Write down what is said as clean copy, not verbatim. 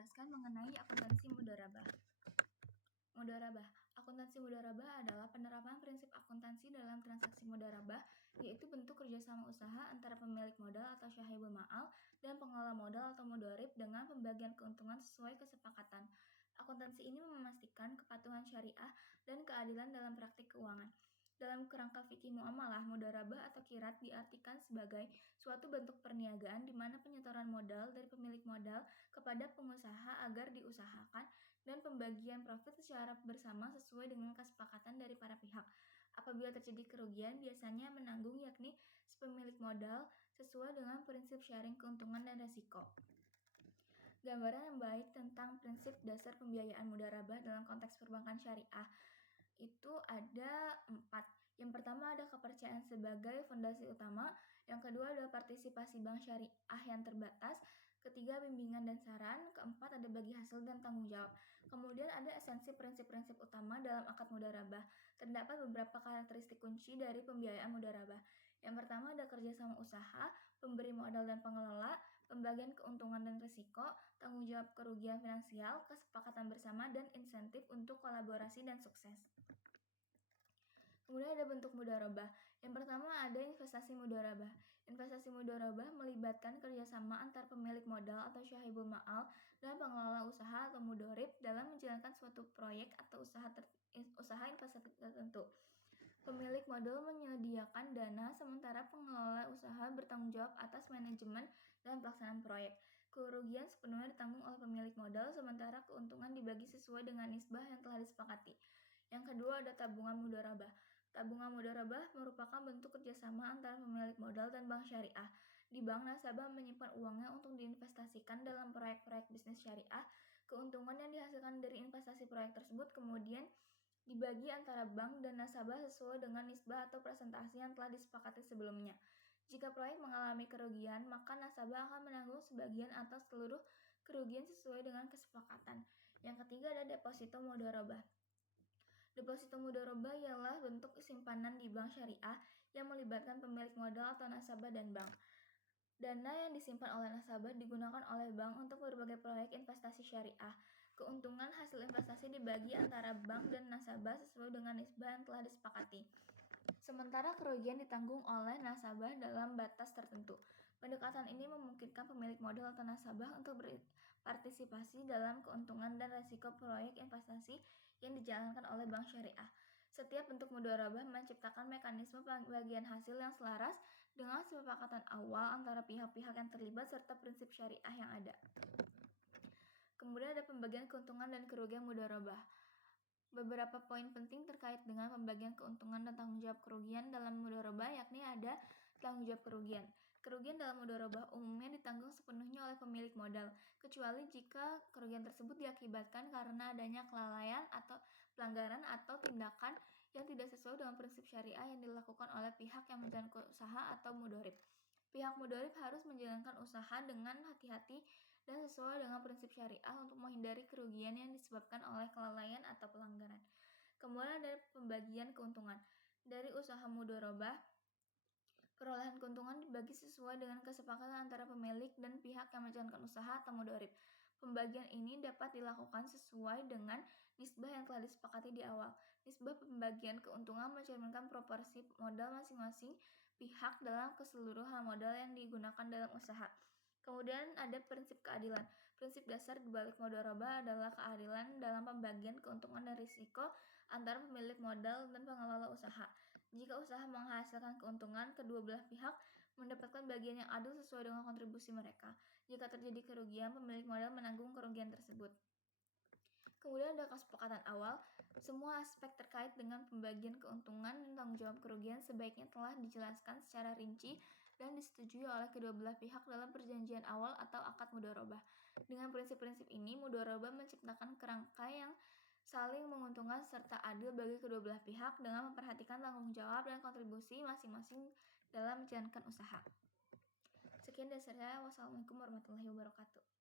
menjelaskan mengenai akuntansi mudharabah. Akuntansi mudharabah adalah penerapan prinsip akuntansi dalam transaksi mudharabah, yaitu bentuk kerjasama usaha antara pemilik modal atau syahibul ma'al dan pengelola modal atau mudharib dengan pembagian keuntungan sesuai kesepakatan. Akuntansi ini memastikan kepatuhan syariah dan keadilan dalam praktik keuangan. Dalam kerangka fikih muamalah, mudharabah atau kirat diartikan sebagai suatu bentuk perniagaan di mana penyetoran modal dari pemilik modal kepada pengusaha agar diusahakan dan pembagian profit secara bersama sesuai dengan kesepakatan dari para pihak. Apabila terjadi kerugian, biasanya menanggung yakni pemilik modal sesuai dengan prinsip sharing keuntungan dan resiko. Gambaran yang baik tentang prinsip dasar pembiayaan mudharabah dalam konteks perbankan syariah itu ada 4. Yang pertama ada kepercayaan sebagai fondasi utama, yang kedua adalah partisipasi bank syariah yang terbatas, ketiga bimbingan dan saran, keempat ada bagi hasil dan tanggung jawab. Kemudian ada esensi prinsip-prinsip utama dalam akad mudharabah. Terdapat beberapa karakteristik kunci dari pembiayaan mudharabah. Yang pertama ada kerjasama usaha, pemberi modal dan pengelola, pembagian keuntungan dan risiko, tanggung jawab kerugian finansial, kesepakatan bersama, dan insentif untuk kolaborasi dan sukses. Kemudian ada bentuk mudharabah. Yang pertama ada investasi mudharabah. Investasi mudharabah melibatkan kerjasama antar pemilik modal atau syahibul ma'al dan pengelola usaha atau mudharib dalam menjalankan suatu proyek atau usaha investasi tertentu. Pemilik modal menyediakan dana sementara pengelola usaha bertanggung jawab atas manajemen dan pelaksanaan proyek. Kerugian sepenuhnya ditanggung oleh pemilik modal sementara keuntungan dibagi sesuai dengan nisbah yang telah disepakati. Yang kedua ada tabungan mudharabah. Tabungan mudharabah merupakan bentuk kerjasama antara pemilik modal dan bank syariah. Di bank, nasabah menyimpan uangnya untuk diinvestasikan dalam proyek-proyek bisnis syariah. Keuntungan yang dihasilkan dari investasi proyek tersebut kemudian dibagi antara bank dan nasabah sesuai dengan nisbah atau persentase yang telah disepakati sebelumnya. Jika proyek mengalami kerugian, maka nasabah akan menanggung sebagian atau seluruh kerugian sesuai dengan kesepakatan. Yang ketiga ada deposito mudharabah. Deposito mudharabah ialah bentuk simpanan di bank syariah yang melibatkan pemilik modal atau nasabah dan bank. Dana yang disimpan oleh nasabah digunakan oleh bank untuk berbagai proyek investasi syariah. Keuntungan hasil investasi dibagi antara bank dan nasabah sesuai dengan nisbah yang telah disepakati. Sementara kerugian ditanggung oleh nasabah dalam batas tertentu. Pendekatan ini memungkinkan pemilik modal atau nasabah untuk berpartisipasi dalam keuntungan dan risiko proyek investasi yang dijalankan oleh bank syariah. Setiap bentuk mudharabah menciptakan mekanisme pembagian hasil yang selaras dengan kesepakatan awal antara pihak-pihak yang terlibat serta prinsip syariah yang ada. Kemudian ada pembagian keuntungan dan kerugian mudharabah. Beberapa poin penting terkait dengan pembagian keuntungan dan tanggung jawab kerugian dalam mudharabah yakni ada tanggung jawab kerugian. Kerugian dalam mudharabah umumnya ditanggung sepenuhnya oleh pemilik modal, kecuali jika kerugian tersebut diakibatkan karena adanya kelalaian atau pelanggaran atau tindakan yang tidak sesuai dengan prinsip syariah yang dilakukan oleh pihak yang menjalankan usaha atau mudharib. Pihak mudharib harus menjalankan usaha dengan hati-hati dan sesuai dengan prinsip syariah untuk menghindari kerugian yang disebabkan oleh kelalaian atau pelanggaran. Kemudian ada pembagian keuntungan. Dari usaha mudharabah, perolehan keuntungan dibagi sesuai dengan kesepakatan antara pemilik dan pihak yang menjalankan usaha atau mudharib. Pembagian ini dapat dilakukan sesuai dengan nisbah yang telah disepakati di awal. Nisbah pembagian keuntungan mencerminkan proporsi modal masing-masing pihak dalam keseluruhan modal yang digunakan dalam usaha. Kemudian ada prinsip keadilan. Prinsip dasar di balik mudharabah adalah keadilan dalam pembagian keuntungan dan risiko antara pemilik modal dan pengelola usaha. Jika usaha menghasilkan keuntungan, kedua belah pihak mendapatkan bagian yang adil sesuai dengan kontribusi mereka. Jika terjadi kerugian, pemilik modal menanggung kerugian tersebut. Kemudian ada kesepakatan awal. Semua aspek terkait dengan pembagian keuntungan dan tanggung jawab kerugian sebaiknya telah dijelaskan secara rinci dan disetujui oleh kedua belah pihak dalam perjanjian awal atau akad mudharabah. Dengan prinsip-prinsip ini, mudharabah menciptakan kerangka yang saling menguntungkan serta adil bagi kedua belah pihak dengan memperhatikan tanggung jawab dan kontribusi masing-masing dalam menjalankan usaha. Sekian dari saya. Wassalamualaikum warahmatullahi wabarakatuh.